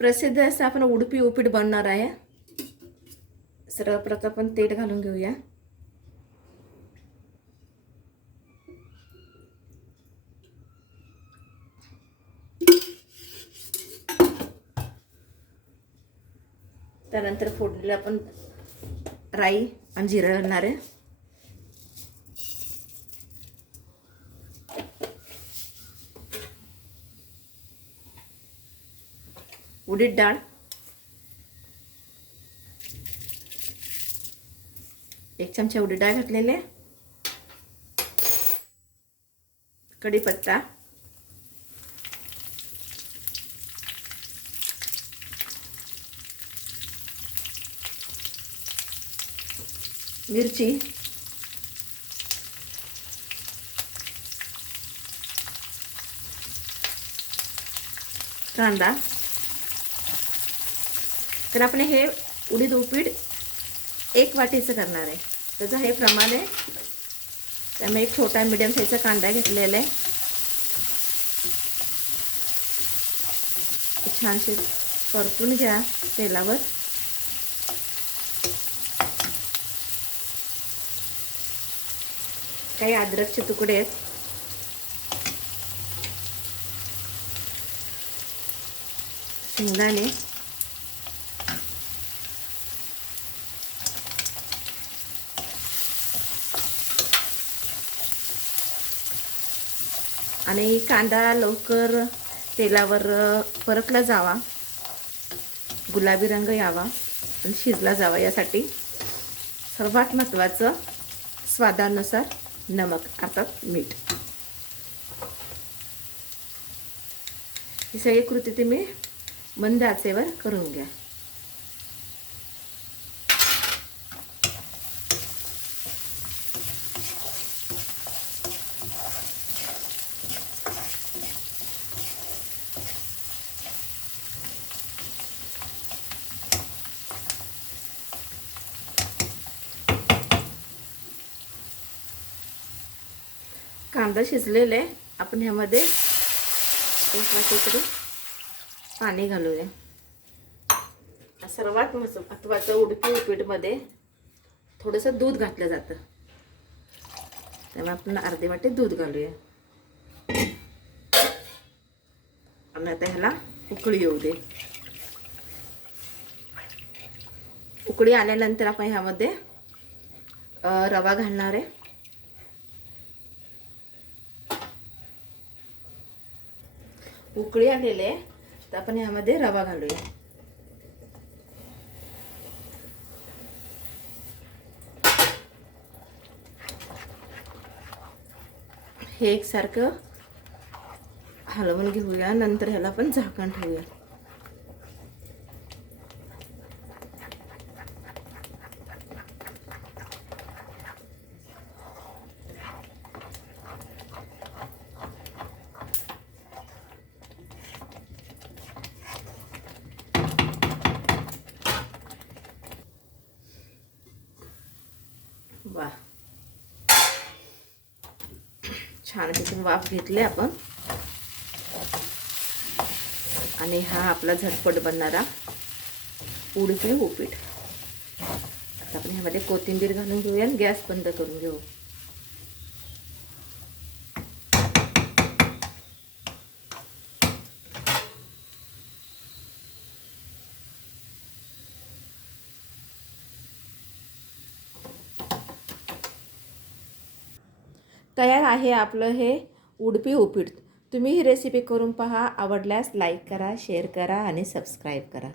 प्रसिद्ध असं आपण उडपी उपीट बनणार आहे. सर्वप्रथम आपण तेल घालून घेऊया. त्यानंतर फोडलेलं आपण राई आणि जिरं घालणार आहे. उडीद डाळ. एक चमचा उडीद डाळ घातलेले कढीपत्ता. मिरची. कांदा. तर आपण हे उडीद उपीट एक वाटीचं करणार आहे. त्याचं हे प्रमाण आहे. त्यामुळे एक छोटा मिडियम साईजचा कांदा घेतलेला आहे. छानसे परतून घ्या तेलावर. काही अद्रकचे तुकडे आहेत. शेंगदाणे. आणि कांदा लवकर तेलावर परतला जावा. गुलाबी रंग यावा आणि शिजला जावा यासाठी. सर्वात महत्त्वाचं स्वादानुसार नमक अर्थात मीठ. ही सगळी कृती तुम्ही मंद आचेवर करून घ्या. कांदा शिजलेला आहे. आपण ह्यामध्ये एक वाटी तरी पाणी घालूया. सर्वात महत्व- महत्त्वाचं उडपी उपीटमध्ये थोडंसं दूध घातलं जातं. त्यामुळे आपण अर्धे वाटी दूध घालूया. आणि आता ह्याला उकळी येऊ दे. उकळी आल्यानंतर आपण ह्यामध्ये रवा घालणार आहे. उकळी आलेले तर आपण यामध्ये रवा घालूया. हे एकसारखं हलवून घेऊया. नंतर ह्याला आपण झाकण ठेवूया. वा. छान तिथून वाफ घेतले आपण. आणि हा आपला झटपट बनणारा उडपी उपीट आता आपण ह्यामध्ये कोथिंबीर घालून घेऊया आणि गॅस बंद करून घेऊ. तयार आहे आपलं हे उडपी उपीट. तुम्ही ही रेसिपी करून पहा आवडल्यास लाईक करा शेअर करा आणि सबस्क्राईब करा.